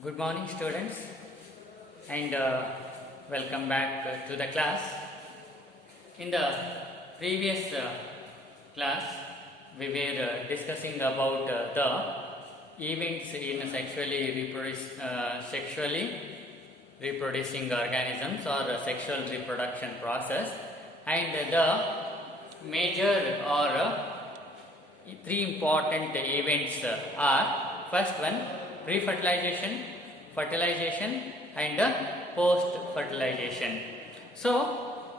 Good morning, students, and welcome back to the class. In the previous class, we were discussing about the events in sexually reproducing organisms or sexual reproduction process, and the major or three important events are: first one, pre-fertilization, fertilization, and post-fertilization. So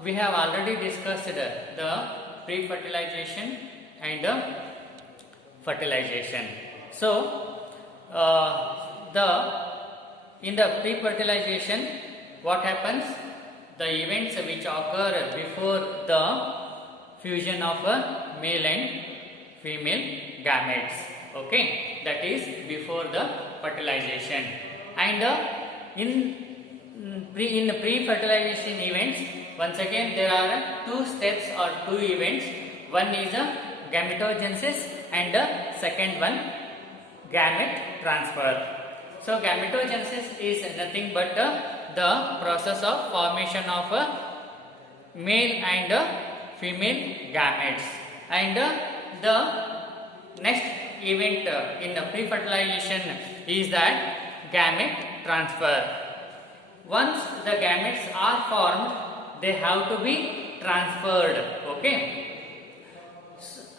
we have already discussed the pre-fertilization and fertilization. So in the pre-fertilization, what happens? The events which occur before the fusion of male and female gametes. Okay, that is before the fertilization. And in pre-fertilization events, once again there are two steps or two events. One is gametogenesis and the second one gamete transfer. So gametogenesis is nothing but the process of formation of male and female gametes, and the next event in the pre-fertilization is that gamete transfer. Once the gametes are formed, they have to be transferred, okay,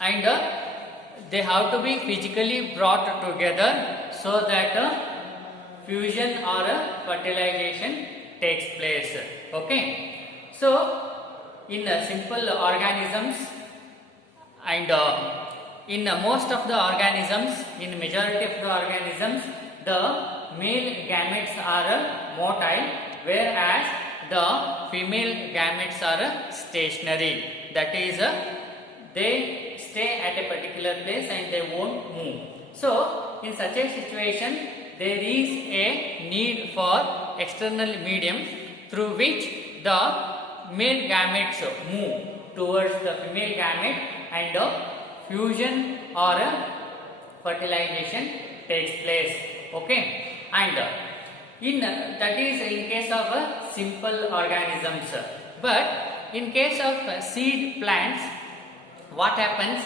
and they have to be physically brought together so that fusion or fertilization takes place, okay. So in simple organisms and in most of the organisms, in majority of the organisms, the male gametes are motile, whereas the female gametes are stationary. That is, they stay at a particular place and they won't move. So in such a situation, there is a need for external medium through which the male gametes move towards the female gamete and fusion or fertilization takes place, okay. And that is in case of simple organisms. But in case of seed plants, what happens?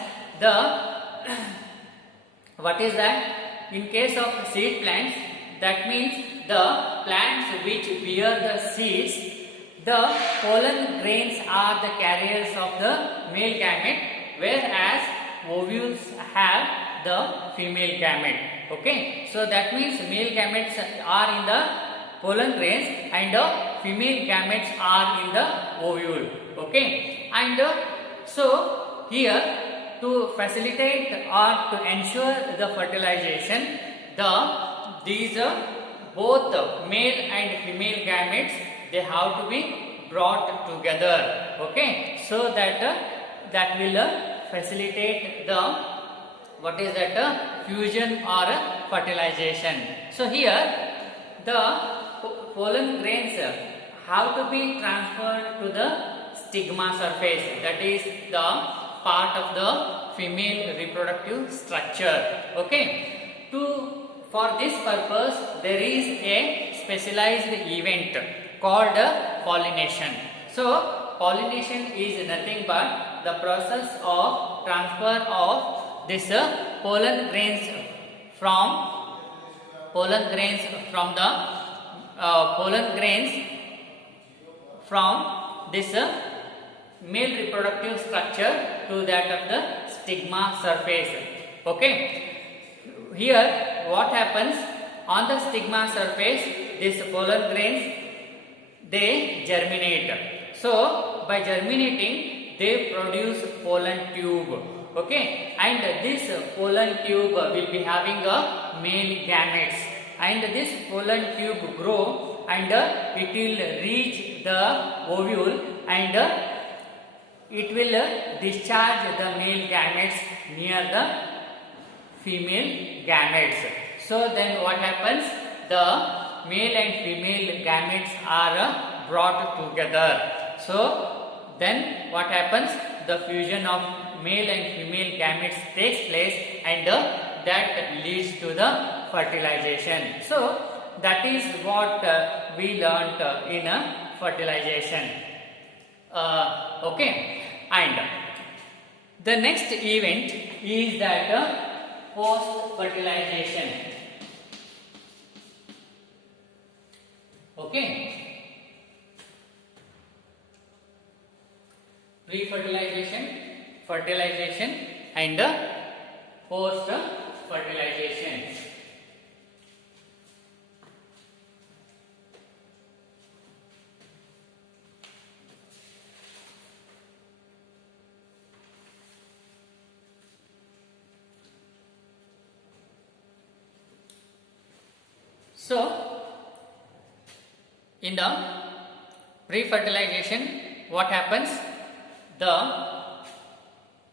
What is that? In case of seed plants, that means the plants which bear the seeds, the pollen grains are the carriers of the male gamete, whereas ovules have the female gamete, okay. So that means male gametes are in the pollen grains and female gametes are in the ovule, okay. And so here, to facilitate or to ensure the fertilization, these both male and female gametes, they have to be brought together, okay, so that will facilitate the fusion or fertilization. So here the pollen grains have to be transferred to the stigma surface, that is the part of the female reproductive structure, okay. For this purpose, there is a specialized event called pollination. So pollination is nothing but the process of transfer of this pollen grains from this male reproductive structure to that of the stigma surface, okay. Here what happens? On the stigma surface, these pollen grains, they germinate. So by germinating, they produce pollen tube, okay, and this pollen tube will be having a male gametes, and this pollen tube grow and it will reach the ovule and it will discharge the male gametes near the female gametes. So then what happens? The male and female gametes are brought together. So then what happens? The fusion of male and female gametes takes place and that leads to the fertilization. So that is what we learnt in fertilization. Okay, and the next event is that post fertilization. Okay, pre-fertilization, fertilization, and post fertilization. So, in the pre-fertilization, what happens? The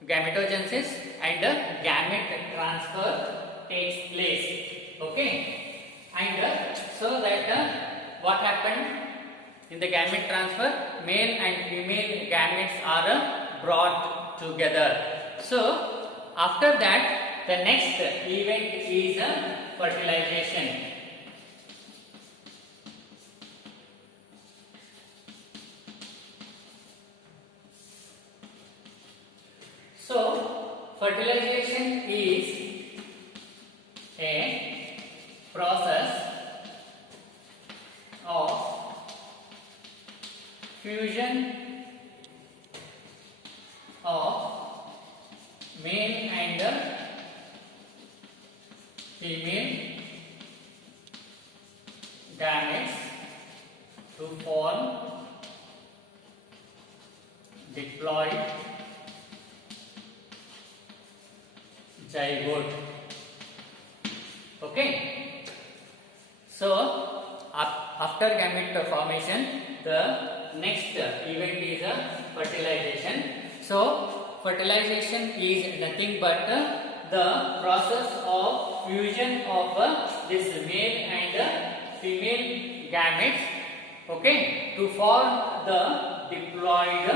gametogenesis and the gamete transfer takes place. Okay, and so that what happened in the gamete transfer? Male and female gametes are brought together. So, after that, the next event is fertilization. So, fertilization is a process of fusion of male and female gametes to form diploid zygote. Okay, so after gamete formation, the next event is fertilization. So fertilization is nothing but the process of fusion of this male and female gametes, okay, to form the diploid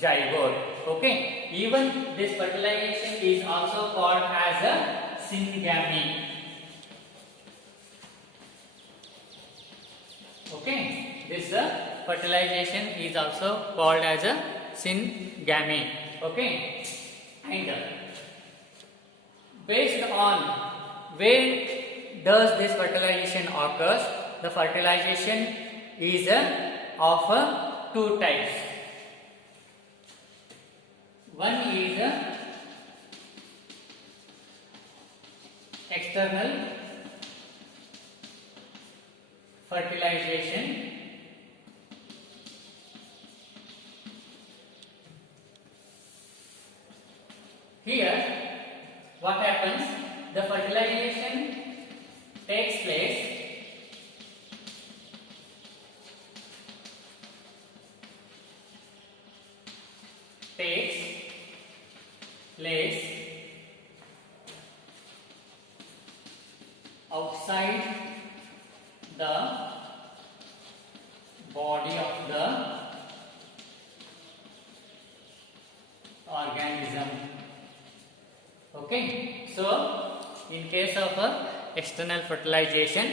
zygote. Okay, even this fertilization is also called as a syngamy. Okay, this fertilization is also called as a syngamy. Okay, and based on where does this fertilization occurs, the fertilization is of two types. One is external fertilization. Here, what happens? The fertilization takes place outside the body of the organism. Okay, so in case of external fertilization,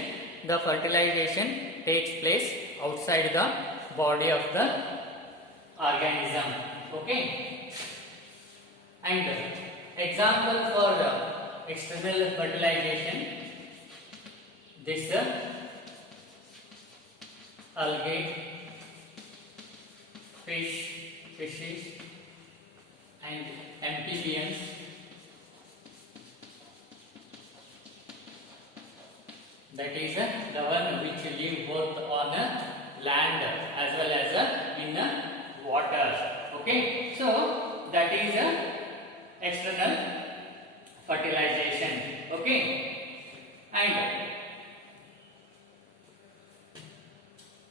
the fertilization takes place outside the body of the organism. Okay, and example for external fertilization, this algae, fishes and amphibians, that is the one which live both on land as well as in water. Okay, so that is external fertilization. Okay, and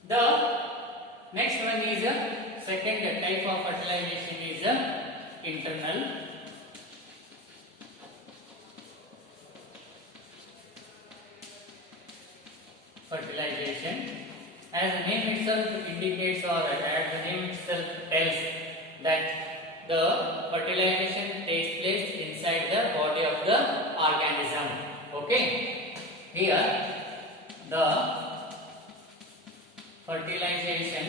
the next one is second type of fertilization is internal fertilization. As the name itself indicates, or as the name itself tells, that the fertilization takes place inside the body of the organism. Okay, here the fertilization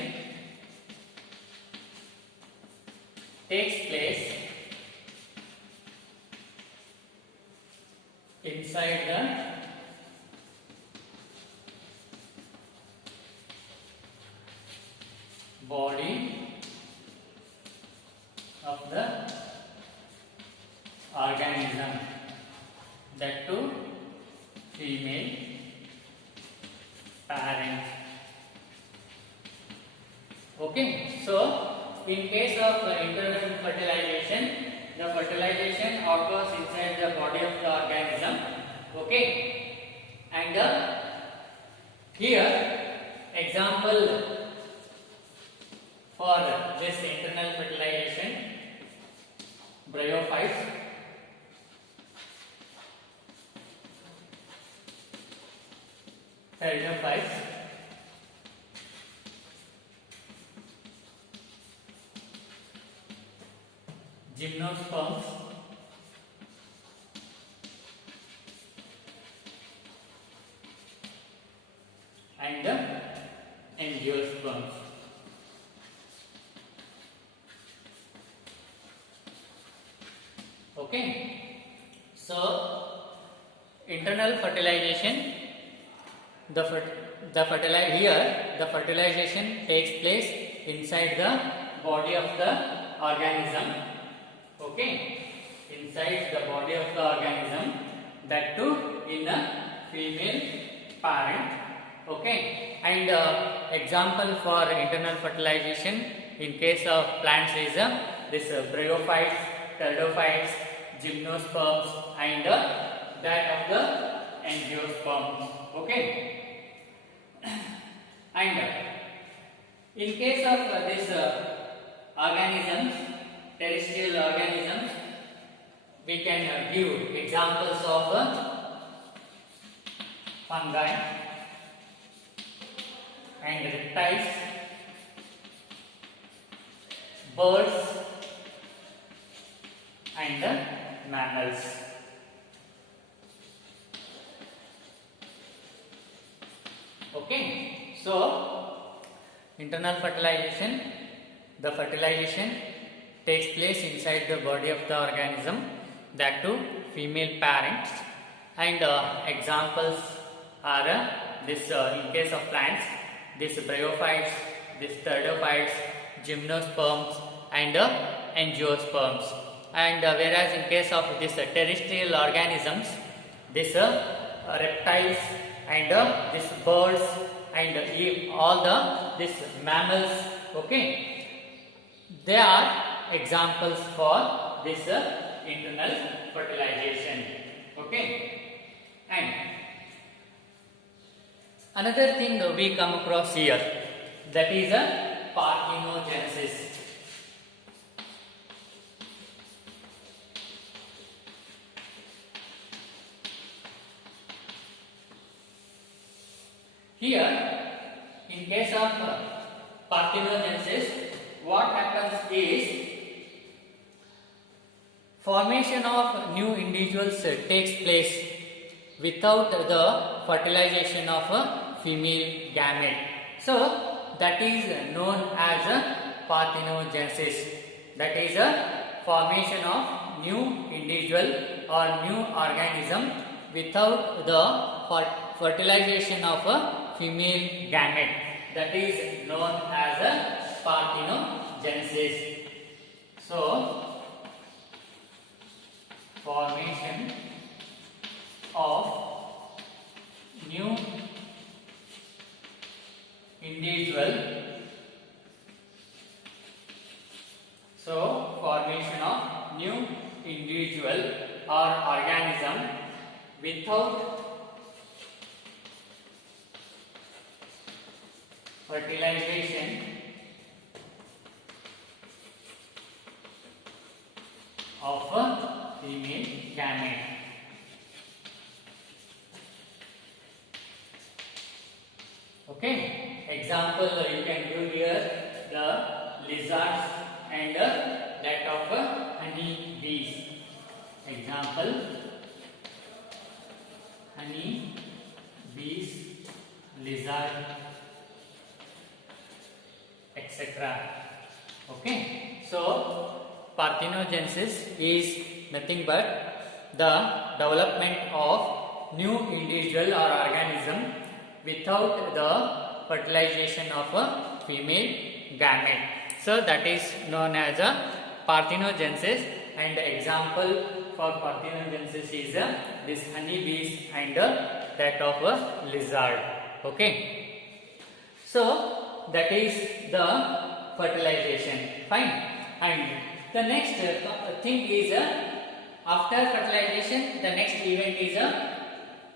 takes place inside the body of the organism, that too female parent. Okay, so in case of internal fertilization, the fertilization occurs inside the body of the organism. Okay, and here example for this internal fertilization: bryophytes, pteridophytes, gymnosperms, and angiosperms. Okay, so internal fertilization, the fertilization takes place inside the body of the organism. Okay, inside the body of the organism, that too in a female parent. Okay, and example for internal fertilization in case of plants is this bryophytes, pteridophytes, gymnosperms, and that of the angiosperms. Okay, and in case of this organisms, terrestrial organisms, we can give examples of fungi and reptiles, birds, and mammals. Okay, so internal fertilization, the fertilization takes place inside the body of the organism, that too female parents, and examples are this in case of plants, this bryophytes, this pteridophytes, gymnosperms, and angiosperms. And whereas in case of this terrestrial organisms, this reptiles and this birds and all the this mammals, okay, they are examples for this internal fertilization. Okay, and another thing we come across here, that is parthenogenesis. Here, in case of parthenogenesis, what happens is formation of new individuals takes place without the fertilization of a female gamete. So that is known as parthenogenesis. That is a formation of new individual or new organism without the fertilization of a female gamete. That is known as a parthenogenesis. So formation of new individual. So formation of new individual or organism without fertilization of a female gamete. Okay, example you can do here the lizards and that of honey bees. Example, honey bees lizard, etc. Okay, so parthenogenesis is nothing but the development of new individual or organism without the fertilization of a female gamete. So that is known as a parthenogenesis, and the example for parthenogenesis is this honeybees and that of a lizard. Okay, so that is the fertilization. Fine. And the next thing is after fertilization, the next event is a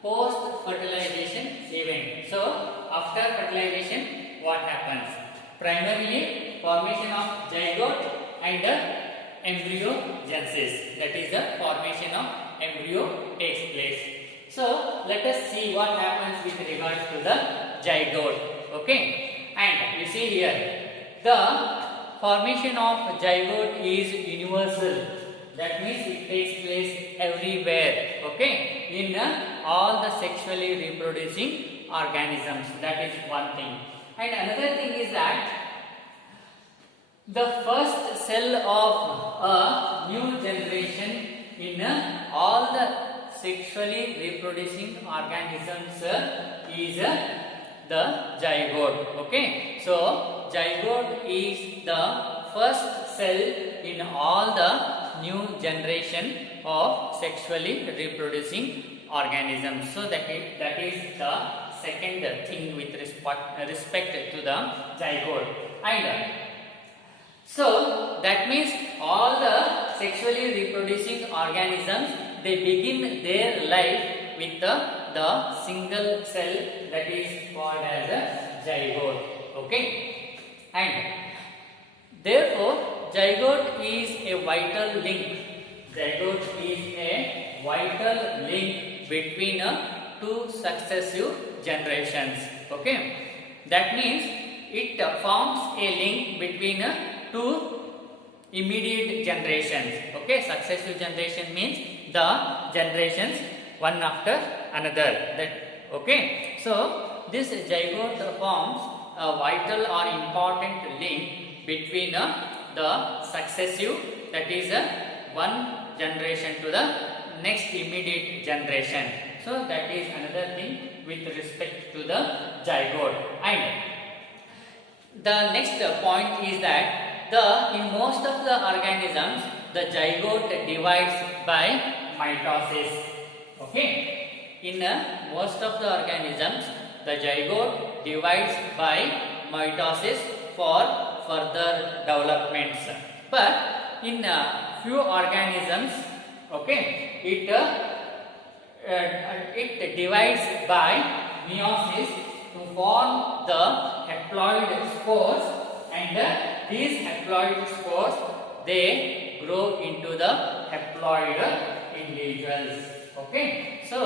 post fertilization event. So after fertilization, what happens? Primarily formation of zygote and embryogenesis. That is the formation of embryo takes place. So let us see what happens with regards to the zygote. Okay, and you see here the formation of zygote is universal. That means it takes place everywhere. Okay, in all the sexually reproducing organisms. That is one thing. And another thing is that the first cell of a new generation in all the sexually reproducing organisms is the zygote. Okay, so zygote is the first cell in all the new generation of sexually reproducing organisms. So that is the second thing with respect to the zygote. And so that means all the sexually reproducing organisms, they begin their life with the single cell that is called as a zygote. Okay, and therefore zygote is a vital link. Zygote is a vital link between two successive generations. Okay, that means it forms a link between two immediate generations. Okay, successive generation means the generations one after another. That okay. So this zygote forms a vital or important link between the successive, that is one generation to the next immediate generation. So that is another thing with respect to the zygote. And the next point is that in most of the organisms, the zygote divides by mitosis. Okay, in most of the organisms, the zygote divides by mitosis for further developments. But in few organisms, okay, it divides by meiosis to form the haploid spores, and these haploid spores, they grow into the haploid individuals. Okay, so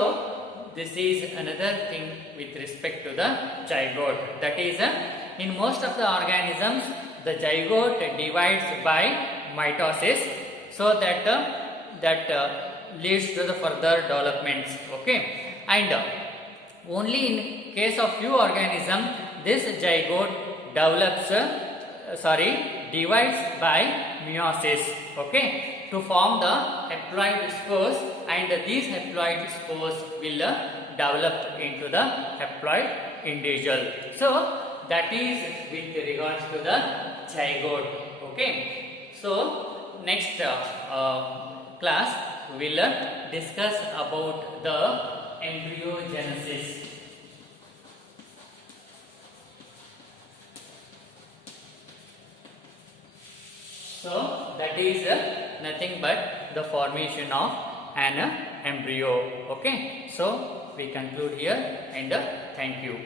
this is another thing with respect to the zygote. That is, in most of the organisms, the zygote divides by mitosis, so that leads to the further developments. Okay, and only in case of few organisms, this zygote divides by meiosis. Okay, to form the haploid spores, and these haploid spores will develop into the haploid individual. So that is with regards to the zygote. Okay, so next class we will discuss about the embryogenesis. So that is nothing but the formation of an embryo. Okay, so we conclude here, and thank you.